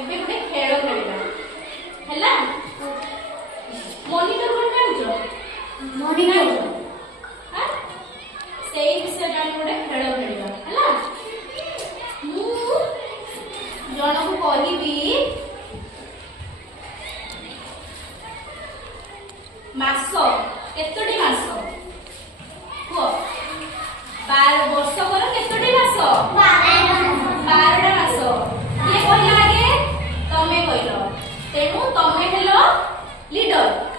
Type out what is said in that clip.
ଏବେ ଗୋଟେ ଖେଳ ଖେଳିବା ହେଲା। ମନିଟର କଣ ଜାଣିଛ? ମନିଟର ସେଇ ବିଷୟରେ ଆମେ ଗୋଟେ ଖେଳ ଖେଳିବା ହେଲା। ମୁଁ ଜଣକୁ କହିବି ମାସ କେତୋଟି ମାସ କୁହ। 12 ବର୍ଷକର କେତୋଟି ମାସ? 12ଟା ମାସ। କିଏ କହିଲା ଆଗେ? ତମେ କହିଲ। ତେଣୁ ତମେ ହେଲ ଲିଡର।